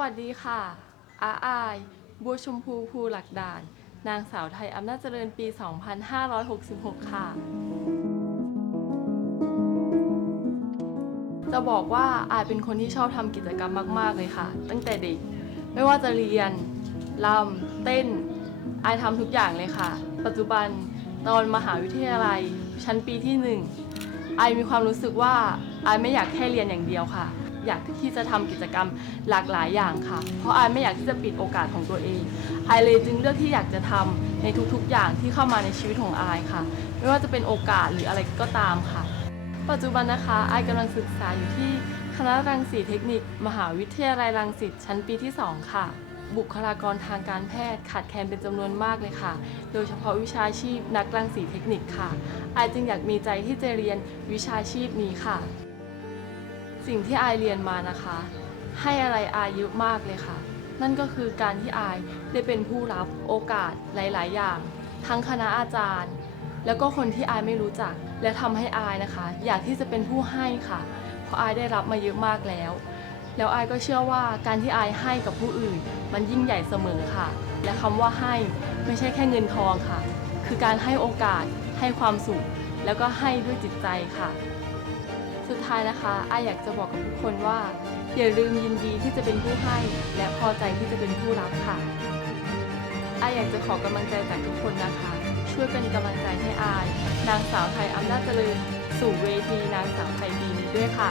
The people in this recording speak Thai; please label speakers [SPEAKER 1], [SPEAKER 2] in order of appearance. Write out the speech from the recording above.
[SPEAKER 1] วัสดีค่ะ อาอาย บัวชมพูภูหลักด่าน นางสาวไทยอำนาจเจริญปี 2566 ค่ะ จะบอกว่าอายเป็นคนที่ชอบทำกิจกรรมมาก ๆ เลยค่ะ ตั้งแต่เด็ก ไม่ว่าจะเรียนรำเต้น อายทำทุกอย่างเลยค่ะ ปัจจุบันตอนมหาวิทยาลัย ชั้นปีที่หนึ่งอายมีความรู้สึกว่า อายไม่อยากแค่เรียนอย่างเดียวค่ะ อยากที่จะทำกิจกรรมหลากหลายอย่างค่ะ เพราะไอไม่อยากที่จะปิดโอกาสของตัวเองไอเลยจึงเลือกที่อยากจะทำในทุกๆอย่างที่เข้ามาในชีวิตของไอค่ะ ไม่ว่าจะเป็นโอกาสหรืออะไรก็ตามค่ะ ปัจจุบันนะคะไอกำลังศึกษาอยู่ที่คณะรังสีเทคนิค มหาวิทยาลัยรังสิตชั้นปีที่ 2 ค่ะ บุคลากรทางการแพทย์ขาดแคลนเป็นจำนวนมากเลยค่ะ โดยเฉพาะวิชาชีพนักรังสีเทคนิคค่ะไอจึงอยากมีใจที่จะเรียนวิชาชีพนี้ค่ะ สิ่งที่อายเรียนมานะคะ ให้อะไรอายเยอะมากเลยค่ะ นั่นก็คือการที่อายได้เป็นผู้รับโอกาสหลาย ๆ อย่าง ทั้งคณะอาจารย์ แล้วก็คนที่อายไม่รู้จัก และทำให้อายนะคะ อยากที่จะเป็นผู้ให้ค่ะ เพราะอายได้รับมาเยอะมากแล้ว แล้วอายก็เชื่อว่าการที่อายให้กับผู้อื่น มันยิ่งใหญ่เสมอค่ะ และคำว่าให้ไม่ใช่แค่เงินทองค่ะ คือการให้โอกาสให้ความสุข แล้วก็ให้ด้วยจิตใจค่ะ สุดท้ายนะคะอาอยากจะบอกกับทุกคนว่า อย่าลืมยินดีที่จะเป็นผู้ให้ และพอใจที่จะเป็นผู้รับค่ะอาอยากจะขอกำลังใจจากทุกคนนะคะ ช่วยเป็นกำลังใจให้อาย นางสาวไทยอำนาจเจริญ สู่เวทีนางสาวไทยปีนี้ด้วยค่ะ